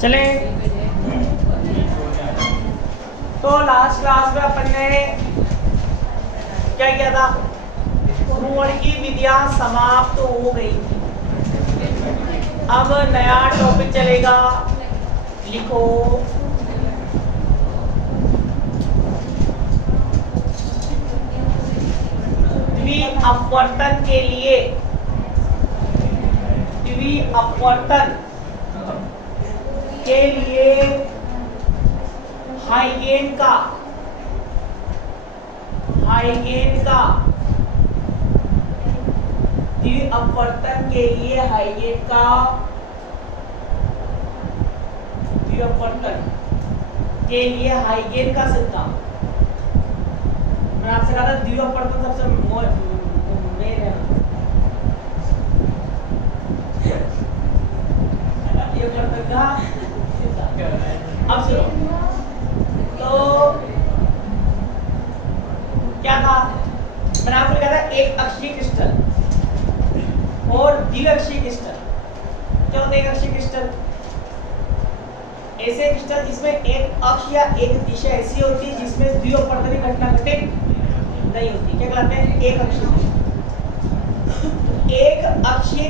चले। तो last class में अपन ने क्या किया था? ध्रुवण की विधियां समाप्त हो गई थी। अब नया टॉपिक चलेगा। लिखो द्विअपवर्तन के लिए हाइगेन का द्विअपवर्तन के लिए हाइगेन का सिद्धांत। मैंने आपसे कहा था द्विअपवर्तन सबसे मेन है। द्विअपवर्तन का अब सुनो तो क्या था? मैंने आपको कहा था एक अक्षीय क्रिस्टल और द्विअक्षीय क्रिस्टल। क्या होता है एक अक्षीय क्रिस्टल? ऐसे क्रिस्टल जिसमें एक अक्ष या एक दिशा ऐसी होती है जिसमें द्विअपवर्तनीय घटना घटित नहीं होती। क्या कहलाते हैं? एक अक्षीय। एक अक्षीय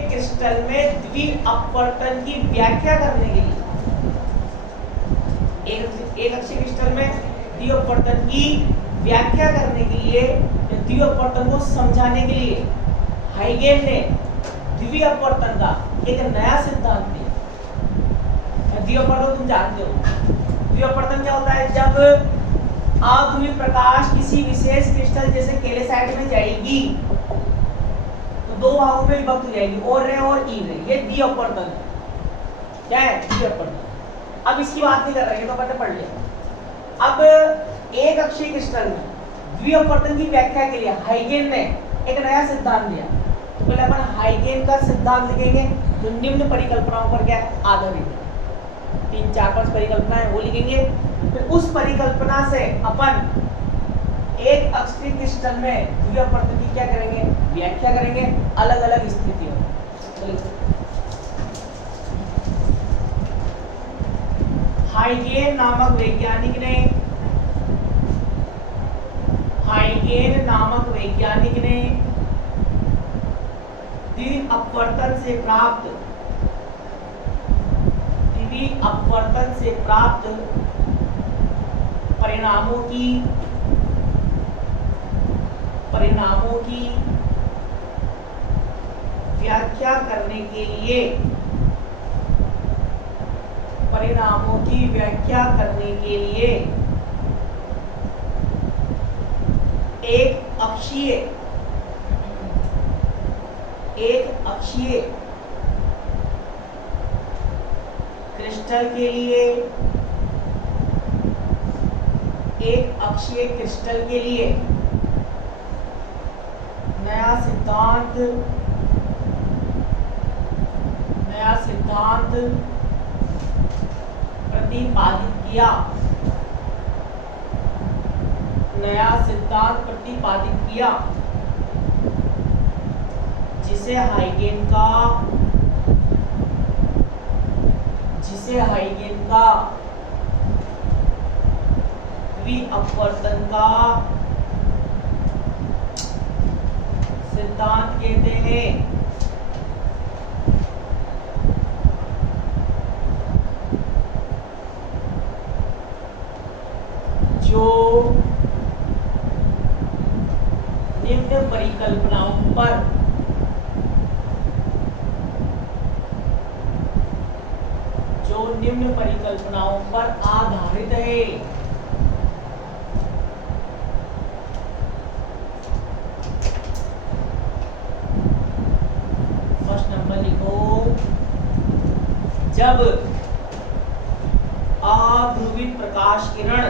क्रिस्टल में द्विअपवर्तन की व्याख्या करने के लिए एक अक्षीय क्रिस्टल में द्विअपवर्तन की व्याख्या करने के लिए, द्विअपवर्तन को समझाने के लिए हाइगेन ने द्विअपवर्तन का एक नया सिद्धांत दिया। द्विअपवर्तन तुम जानते हो। द्विअपवर्तन क्या होता है? जब अध्रुवी प्रकाश किसी विशेष क्रिस्टल जैसे केल्साइट में जाएगी तो दो भागों में विभक्त हो जाएगी, और रे और ई रे। ये द्विअपवर्तन है। क्या है? द्विअपवर्तन। अब इसकी बात नहीं कर रहे हैं, तो अपन ने पढ़ लिया। अब एक अक्षीय क्रिस्टल में द्विअपवर्तन की व्याख्या के लिए हाइगेन ने एक नया सिद्धांत दिया। तो पहले अपन हाइगेन का सिद्धांत लिखेंगे जो निम्न परिकल्पनाओं पर क्या है? आधारित है। 3-4-5 परिकल्पनाएं वो लिखेंगे। फिर उस परिकल्पना से अपन एक अक्षीय क्रिस्टल में द्विअपवर्तन की क्या करेंगे? व्याख्या करेंगे अलग अलग स्थितियों में। हाइगेन नामक वैज्ञानिक ने द्विअपवर्तन से प्राप्त परिणामों की व्याख्या करने के लिए एक अक्षीय क्रिस्टल के लिए नया सिद्धांत प्रतिपादित किया जिसे हाइगेन का द्विअपवर्तन का सिद्धांत कहते हैं। जो निम्न परिकल्पनाओं पर आधारित है। फर्स्ट नंबर लिखो। जब अध्रुवित प्रकाश किरण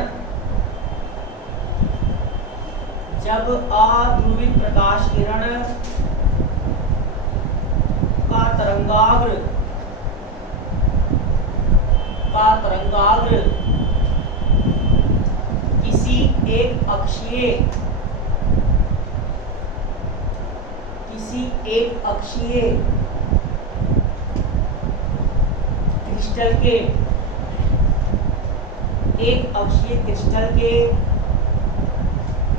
का तरंगाग्र किसी एक अक्षीय क्रिस्टल के एक अक्षीय क्रिस्टल के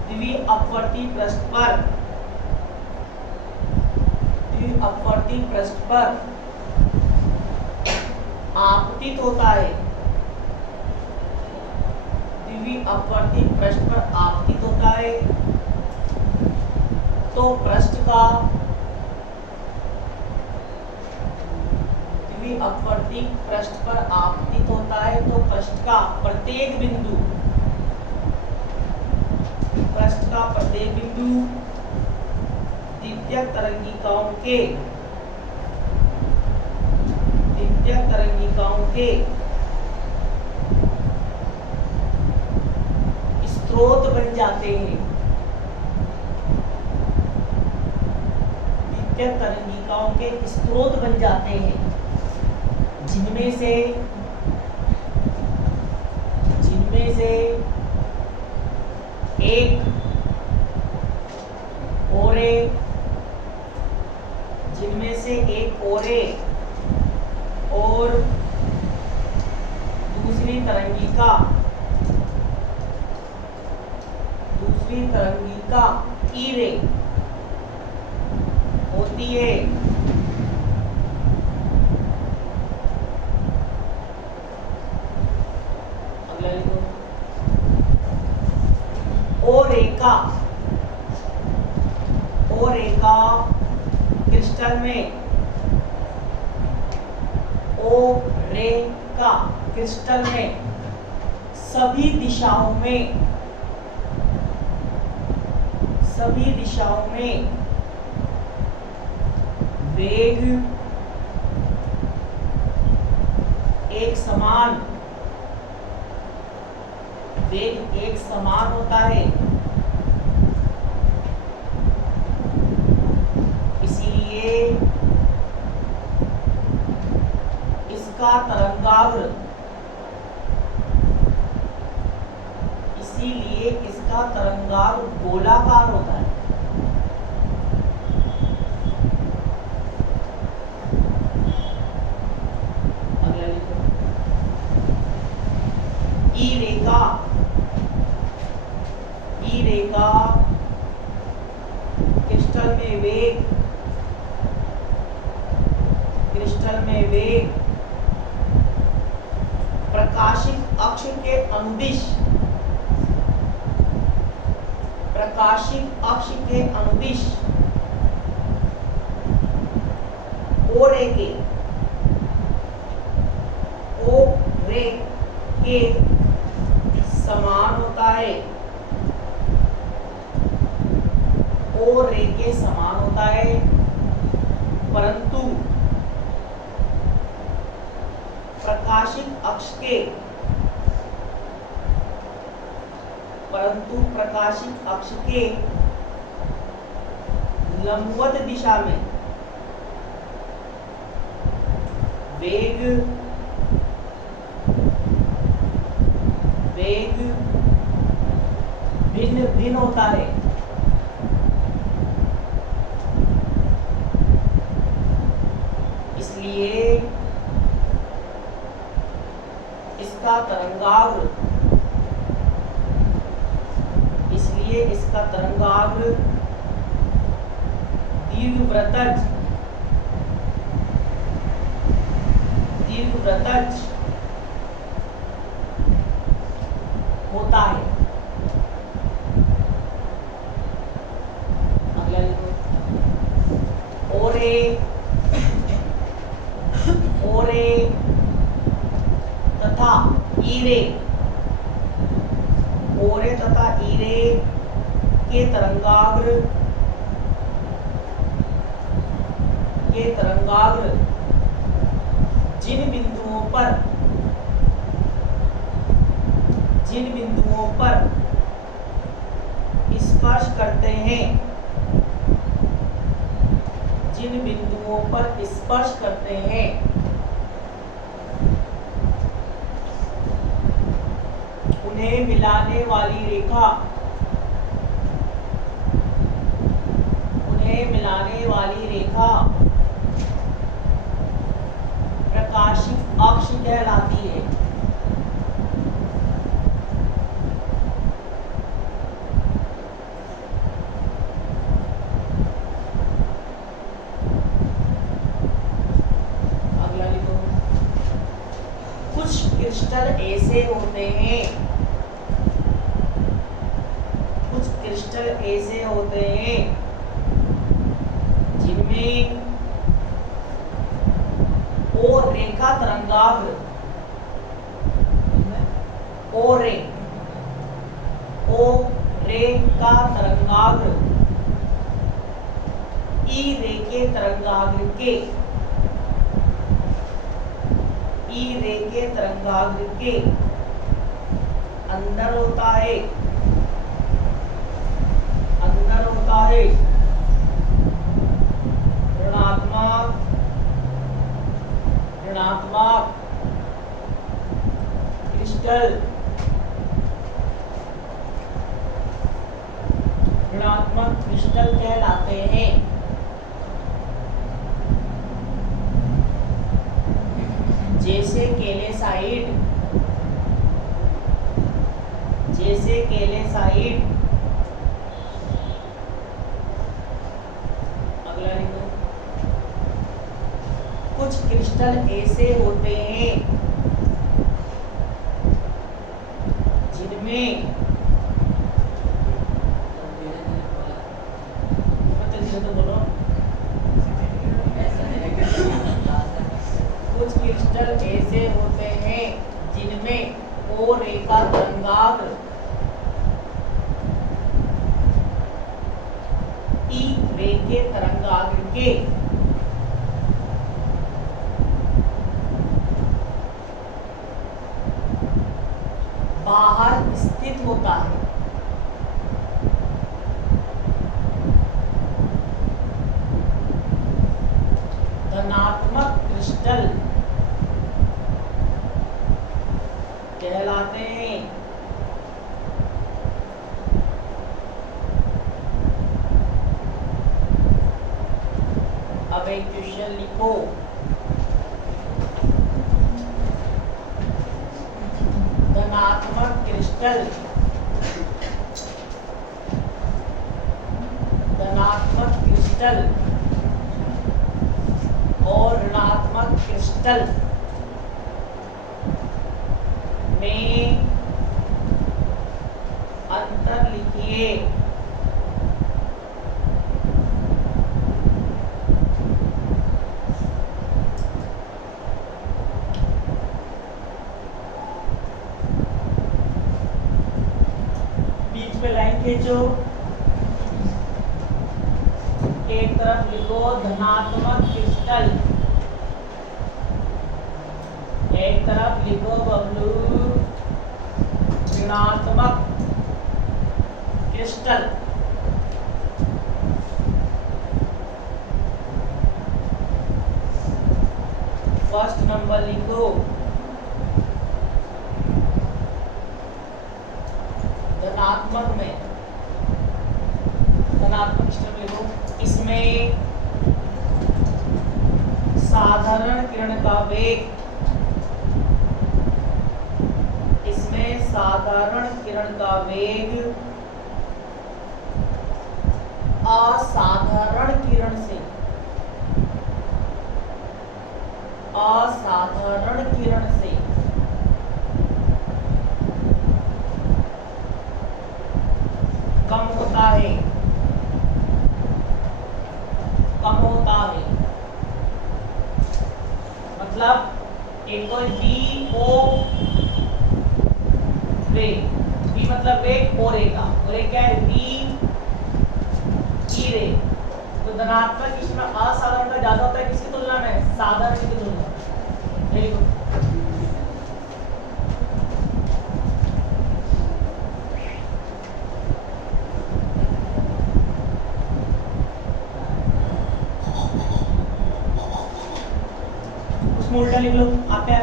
द्विअपवर्ती पृष्ठ पर आपतित होता है, द्विअपवर्ती पृष्ठ पर आपतित होता है, तो द्विअपवर्ती पृष्ठ पर आपतित होता है तो पृष्ठ का प्रत्येक बिंदु द्वितीयक तरंगिकाओं के स्रोत बन जाते हैं। द्वितीयक तरंगिकाओं के स्रोत बन जाते हैं, जिनमें से एक ओरे और दूसरी तरंगिका ई रे होती है। अगला लिखो, ओ रेखा क्रिस्टल में, ओ रेखा क्रिस्टल में सभी दिशाओं में वेग एक समान होता है, इसीलिए इसका तरंगाग्र गोलाकार होता है। अगला लिखो, ई रेखा क्रिस्टल में वेग प्रकाशित अक्ष के अनुदिश ओ रे के समान होता है, परंतु प्रकाशित अक्ष के लंबवत दिशा में वेग भिन्न होता है। इसलिए इसका तरंगाग्र दीर्घवृत्तज होता है। अगला लिखो, ओरे तथा ईरे के तरंगाग्र जिन बिंदुओं पर स्पर्श करते हैं उन्हें मिलाने वाली रेखा प्रकाशित अक्ष क्रिस्टल ऐसे होते हैं, कुछ क्रिस्टल ऐसे होते हैं जिनमें ओ रेखा तरंगाग्र, ओ रे का तरंगाग्र ई रे के तरंगाग्र के अंदर होता है, ऋणात्मक क्रिस्टल, कहलाते हैं। जैसे केलेसाइट, अगला लिखो। कुछ क्रिस्टल ऐसे होते हैं जिनमें ओ रेखा तरंगाग्र ई रे के तरंगाग्र के बाहर स्थित होता है। धनात्मक क्रिस्टल कहलाते हैं। अब एक क्वेश्चन लिखो। धनात्मक क्रिस्टल और ऋणात्मक क्रिस्टल में अंतर लिखिए। बीच में लाइन खींचो। एक तरफ लिखो धनात्मक क्रिस्टल, एक तरफ लिखो बबलू ऋणात्मक क्रिस्टल। फर्स्ट नंबर लिखो धनात्मक में, धनात्मक क्रिस्टल लिखो। इसमें साधारण किरण का वेग, साधारण किरण का वेग असाधारण किरण से कम होता है, मतलब एक कोई बी मतलब वेग, ओ रे क्या है बी ई रे। तो धनात्मक इसमें असाधारण का ज्यादा होता है किसकी तुलना में, साधारण की तुलना में। Very good. उसमें उल्टा लिख लो आपे,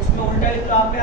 उसमें उल्टा लिख लो आपे।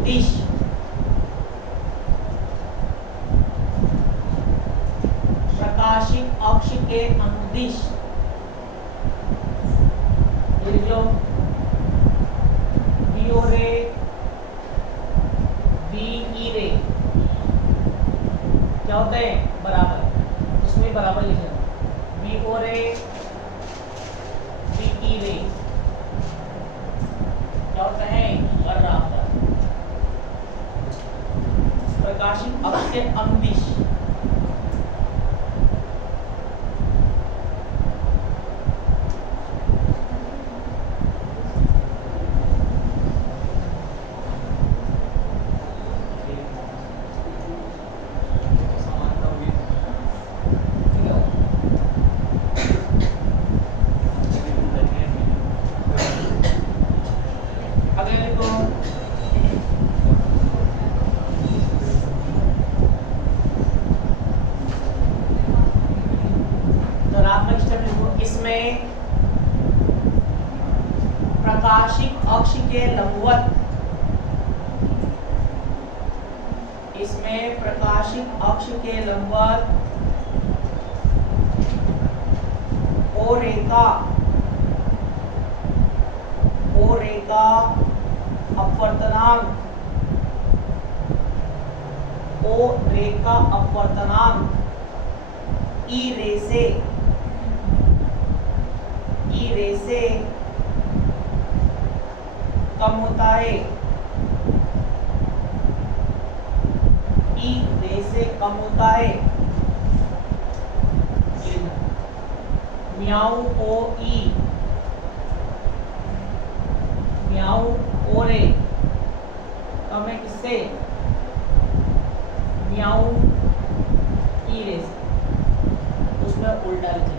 अंगदिश, प्रकाशिक अक्ष के अंगदिश, ये लिख लो वीओ रे, वीई रे क्या होता है बराबर, इसमें बराबर लिख लेना वीओ रे, वीई रे क्या होता है बराबर प्रकाशिक अक्ष के अंगदिश। इसमें प्रकाशिक अक्ष के लंबवत, इसमें प्रकाशिक अक्ष के लंबवत ओ रेखा अपवर्तनांक, ओ रेखा अपवर्तनांक ई रे से कम होता है, ई रे से कम होता है, म्याऊ ओ ई, म्याऊ ओ रे कम है किससे, म्याऊ ई रे से, उसमें उल्टा लिखना।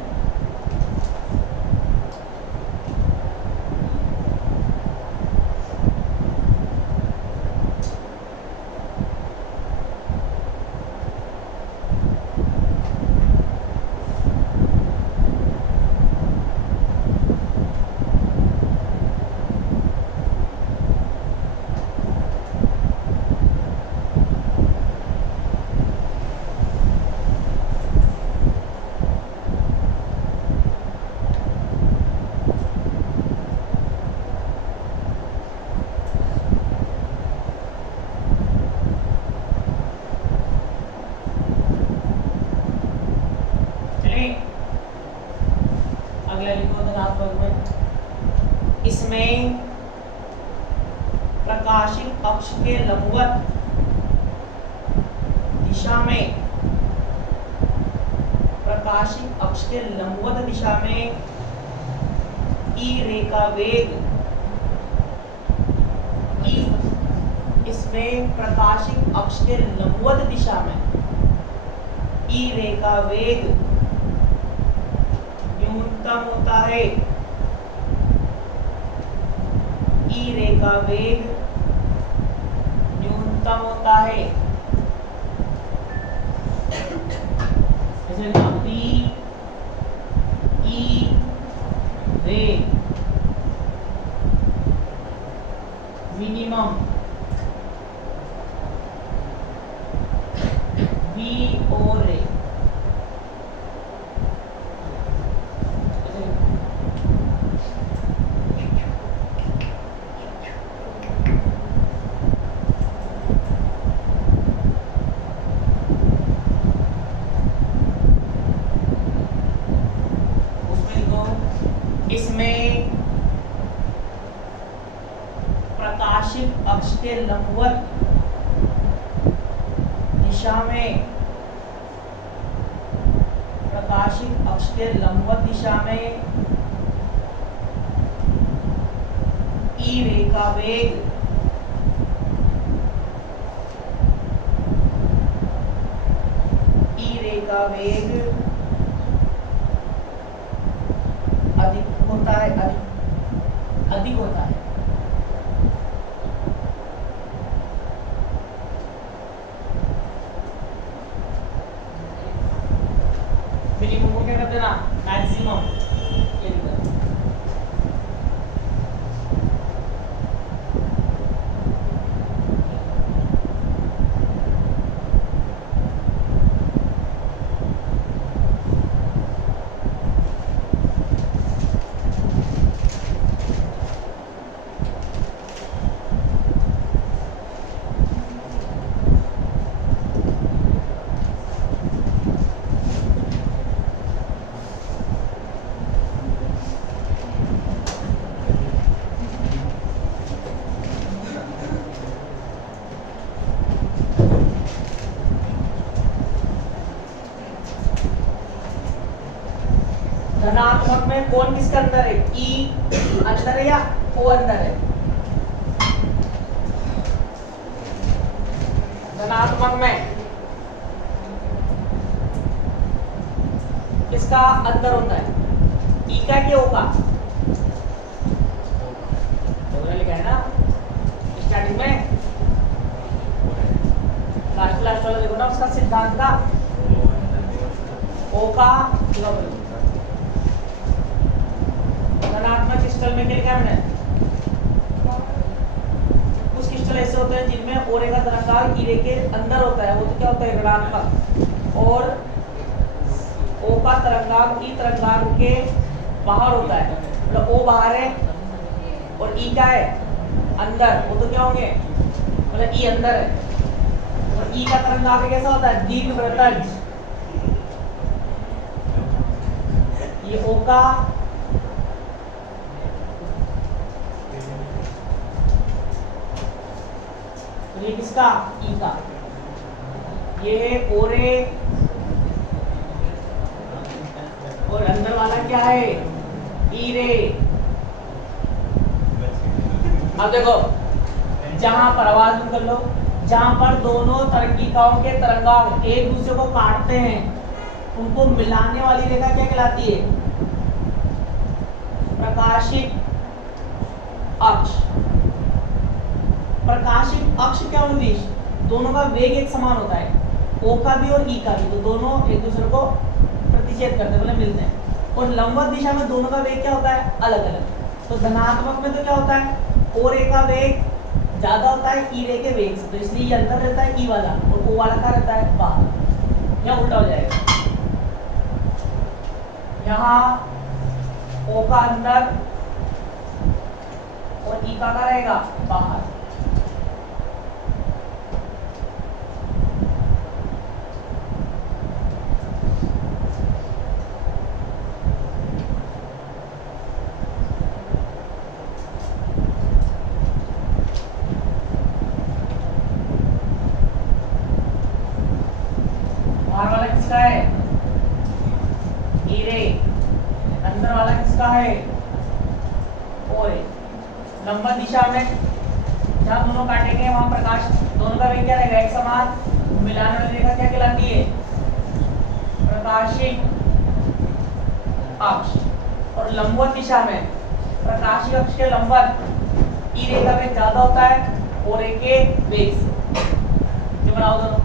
अगला लिखो धनात्मक में, इसमें प्रकाशिक अक्ष के लंबवत दिशा में, प्रकाशिक अक्ष के लंबवत दिशा में ई रे का वेग, इसमें प्रकाशिक अक्ष के लंबवत दिशा में ई रे का वेग न्यूनतम होता है, ई रे का वेग न्यूनतम होता है। बी ई रे मिनिमम, वी ओ रे इसमें प्रकाशिक अक्ष के लंबवत दिशा में, प्रकाशिक अक्ष के लंबवत दिशा में ई रे का वेग अधिक होता है, अधिक होता है। मिनिमम को क्या कर देना, मैक्सिमम। धनात्मक में कौन किसके अंदर है? ई अंदर है या ओ अंदर है? धनात्मक में किसका अंदर होता है? ई का कि ओ का? तो लिखा है ना स्टार्टिंग में, लास्ट वाला देखो ना उसका सिद्धांत का, ओ का धनात्मक क्रिस्टल में क्या है? कुछ क्रिस्टल ऐसे होते हैं जिनमें ओ रे का तरंगांक ई रे के अंदर होता है, वो तो क्या होता है? ऋणात्मक। और ओ का तरंगांक ई तरंगांक के बाहर होता है, मतलब ओ बाहर है और ई का है अंदर, वो तो क्या होंगे? मतलब ई अंदर है और ई का तरंगांक कैसा होता है? दीर्घवृत्तज। ये ओ का तो ये किसका? ई का। ये ओ रे और अंदर वाला क्या है? ई रे। अब देखो जहां पर आवाज कर लो, जहां पर दोनों तरंगिकाओं के तरंगांक एक दूसरे को काटते हैं उनको मिलाने वाली रेखा क्या कहलाती है? प्रकाशिक अक्ष। प्रकाशिक अक्ष क्या अनुदिश? दोनों का वेग एक समान होता है, ओ का भी और ई का भी, तो दोनों एक दूसरे को प्रतिच्छेद करते हैं, मतलब मिलते हैं। और लंबवत दिशा में दोनों का वेग क्या होता है? अलग अलग। तो धनात्मक में तो क्या होता है? ओ रे का वेग ज्यादा होता है ई रे के वेग से, तो इसलिए ये अंदर रहता है ई वाला और ओ वाला क्या रहता है? बाहर। यहाँ उल्टा हो जाएगा, यहाँ ओ का अंदर और ई का क्या रहेगा? बाहर। बाहर वाला किसका है? ई रे। अंदर वाला किसका है? ओ रे। लंबवत दिशा में जहां दोनों काटेंगे वहां प्रकाश दोनों का वेग क्या रहेगा? एक समान। मिलाने वाली रेखा क्या कहलाती है? प्रकाशिक अक्ष। और लंबवत दिशा में प्रकाशिक अक्ष के लंबवत ई रे का वेग ज्यादा होता है ओ रे के वेग से। ये बनाओ दोनों।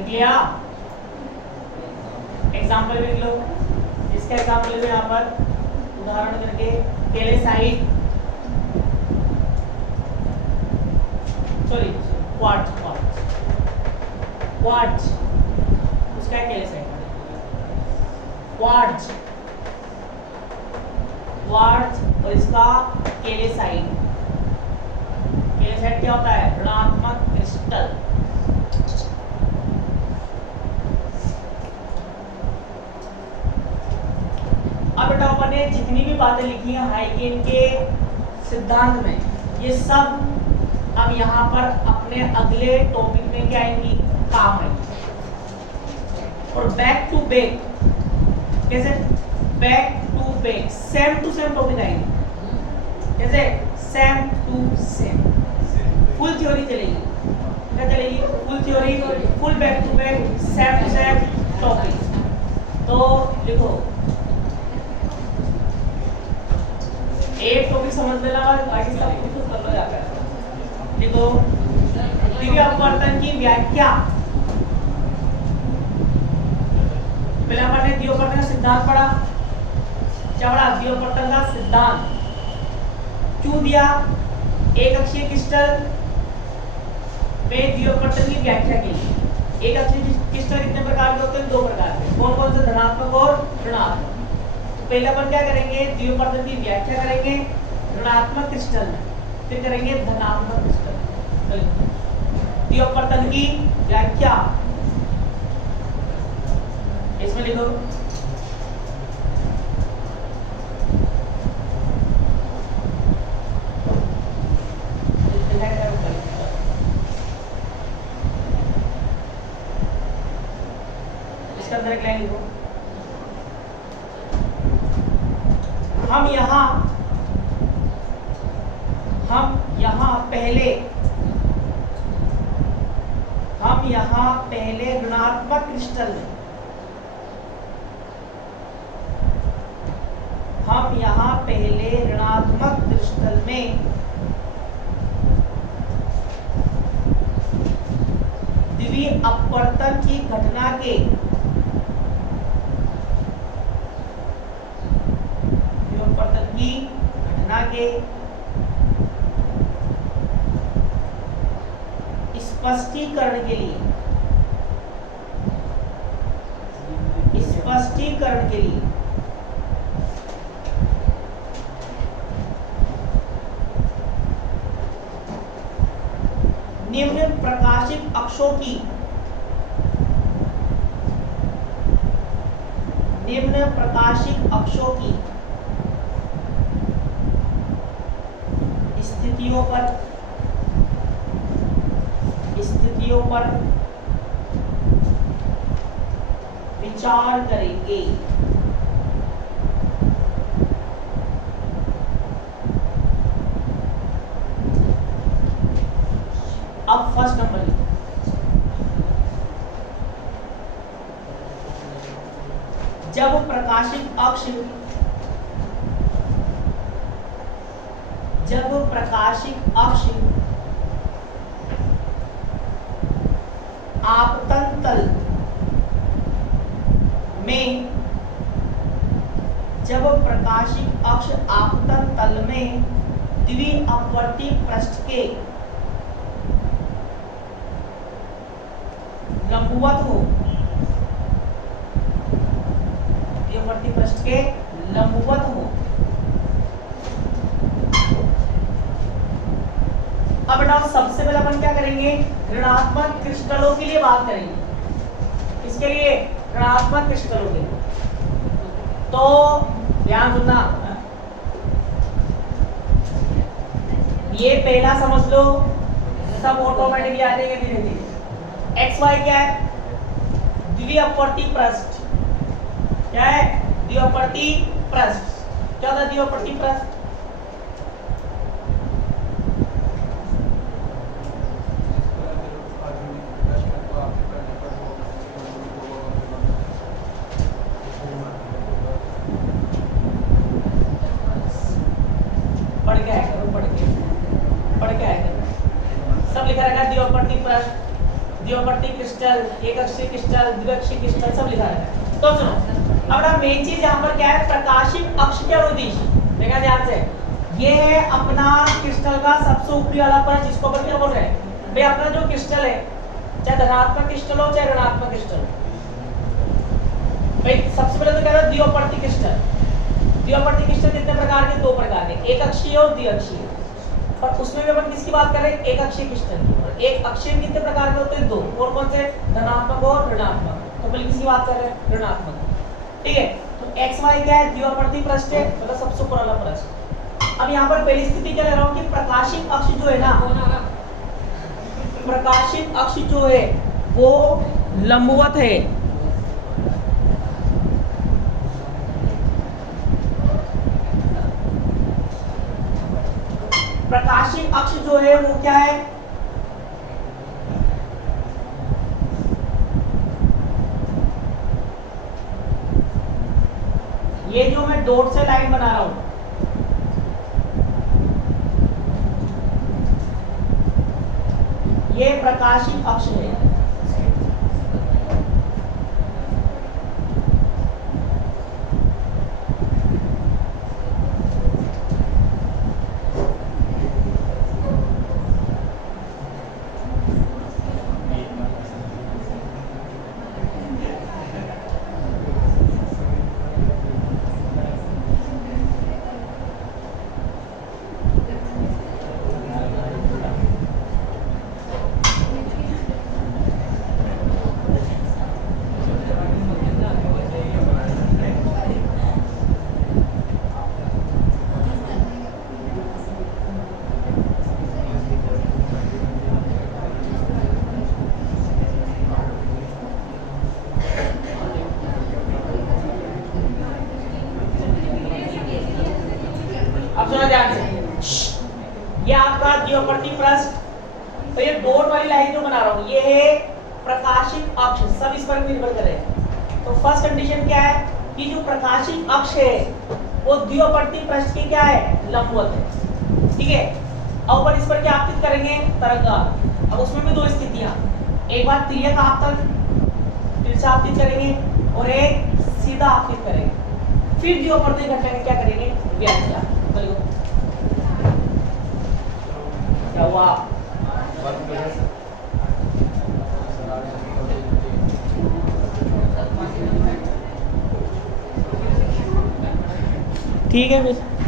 लिख लिया? एग्जाम्पल भी लिख लो। इसका एग्जाम्पल भी यहाँ पर उदाहरण करके कैल्साइट, सॉरी क्वार्ट्ज, क्वार्ट्ज उसका कैल्साइट, क्वार्ट्ज और इसका कैल्साइट। कैल्साइट क्या होता है? ऋणात्मक क्रिस्टल। अब बेटा अपन ने जितनी भी बातें लिखी हैं हाइगेन के सिद्धांत में, ये सब अब यहाँ पर अपने अगले टॉपिक में क्या आएंगी? काम आएंगी। और बैक टू बैक, कैसे? Back to back, same to same topic आएंगे। कैसे? Same to same, full theory चलेगी। क्या चलेगी? Full theory, full back to back, same to same topic. तो लिखो, एक टॉपिक समझ लेना और बाकी सब कुछ कर लो जाकर। देखो, द्वितीय अपवर्तन की व्याख्या। पहले अपन ने द्वितीय अपवर्तन का सिद्धांत पढ़ा। क्या पढ़ा? द्वितीय अपवर्तन का सिद्धांत क्यों दिया? एक अक्षीय क्रिस्टल में द्वितीय अपवर्तन की व्याख्या की। एक अक्षीय क्रिस्टल कितने प्रकार के होते हैं? 2 प्रकार के। कौन कौन से? धनात्मक और ऋणात्मक। पहले अपन क्या करेंगे? द्वितीय अपवर्तन की व्याख्या करेंगे ऋणात्मक क्रिस्टल में, फिर करेंगे धनात्मक क्रिस्टल। द्वितीय अपवर्तन की व्याख्या इसमें लिखो। इसके अंदर एक लाइन लिखो। हम यहाँ पहले ऋणात्मक क्रिस्टल में, हम यहाँ पहले ऋणात्मक क्रिस्टल में द्वितीय अपवर्तन की घटना के स्पष्टीकरण के लिए निम्न प्रकाशित अक्षों की स्थितियों पर विचार करेंगे। अब फर्स्ट नंबर, जब प्रकाशिक अक्ष आपतन तल में, जब प्रकाशिक अक्ष आपतन तल में द्वितीय अपवर्ती पृष्ठ के लंबवत हो, द्वितीय पृष्ठ के लंबवत हो। अब बेटा सबसे पहले अपन क्या करेंगे? ऋणात्मक क्रिस्टलों के लिए बात करेंगे। इसके लिए ऋणात्मक क्रिस्टलों के लिए तो ध्यान सुनना, ये पहला समझ लो, सब ऑटोमेटिकली आ जाएंगे धीरे धीरे। एक्स वाई क्या है? द्वितीय अपवर्ती पृष्ठ। क्या है? द्वितीय अपवर्ती पृष्ठ। क्या होता है द्वितीय अपवर्ती पृष्ठ? सब लिखा रहेगा द्वितीय अपवर्ती पृष्ठ। द्विअपवर्ती क्रिस्टल, एक अक्षीय क्रिस्टल, द्विअक्षीय क्रिस्टल सब लिखा रहता है। तो सुनो, अब ना मेन चीज यहाँ पर क्या है, प्रकाशित अक्ष के अनुदिश। देखा ध्यान से, ये है अपना क्रिस्टल का सबसे ऊपरी वाला परत, जिसको अपन क्या बोल रहे हैं भाई, अपना जो क्रिस्टल है, चाहे धनात्मक क्रिस्टल हो चाहे ऋणात्मक क्रिस्टल भाई, सबसे पहले तो क्या है द्विअपवर्ती क्रिस्टल। द्विअपवर्ती क्रिस्टल कितने प्रकार के, दो प्रकार के, एक अक्षीय और द्विअक्षीय। और उसमें भी अपन किसकी बात कर रहे हैं, एक अक्षीय क्रिस्टल की। और एक अक्षीय कितने प्रकार के होते हैं, दो। और कौन से, धनात्मक और ऋणात्मक। तो पहले किसकी बात कर रहे हैं, ऋणात्मक। ठीक है, तो एक्स वाई क्या है, द्विअपवर्ती पृष्ठ है, मतलब सबसे ऊपर वाला पृष्ठ। अब यहाँ पर पहली स्थिति क्या ले रहा हूँ कि प्रकाशित अक्ष जो है ना, प्रकाशित अक्ष जो है वो लंबवत है। प्रकाशित अक्ष जो है वो क्या है, ये जो मैं डॉट से लाइन बना रहा हूं, ये प्रकाशित अक्ष है। ध्यान से, ये आपका द्विअपवर्ती पृष्ठ, तो ये डॉट वाली लाइन जो बना रहा हूं ये है प्रकाशित अक्ष, सब इस पर निर्भर करे। तो फर्स्ट कंडीशन क्या है कि जो प्रकाशित अक्ष है वो द्विअपवर्ती पृष्ठ के क्या है, लंबवत है। ठीक है, अब अपन इस पर क्या आपतित करेंगे, तरंग। अब उसमें भी दो स्थितियां, एक बार तिर्यक आपतन तिरछा आपतित करेंगे और एक सीधा आपतित करेंगे। फिर द्विअपवर्ती घटना क्या करेंगे, व्याख्या। क्या हुआ, ठीक है फिर।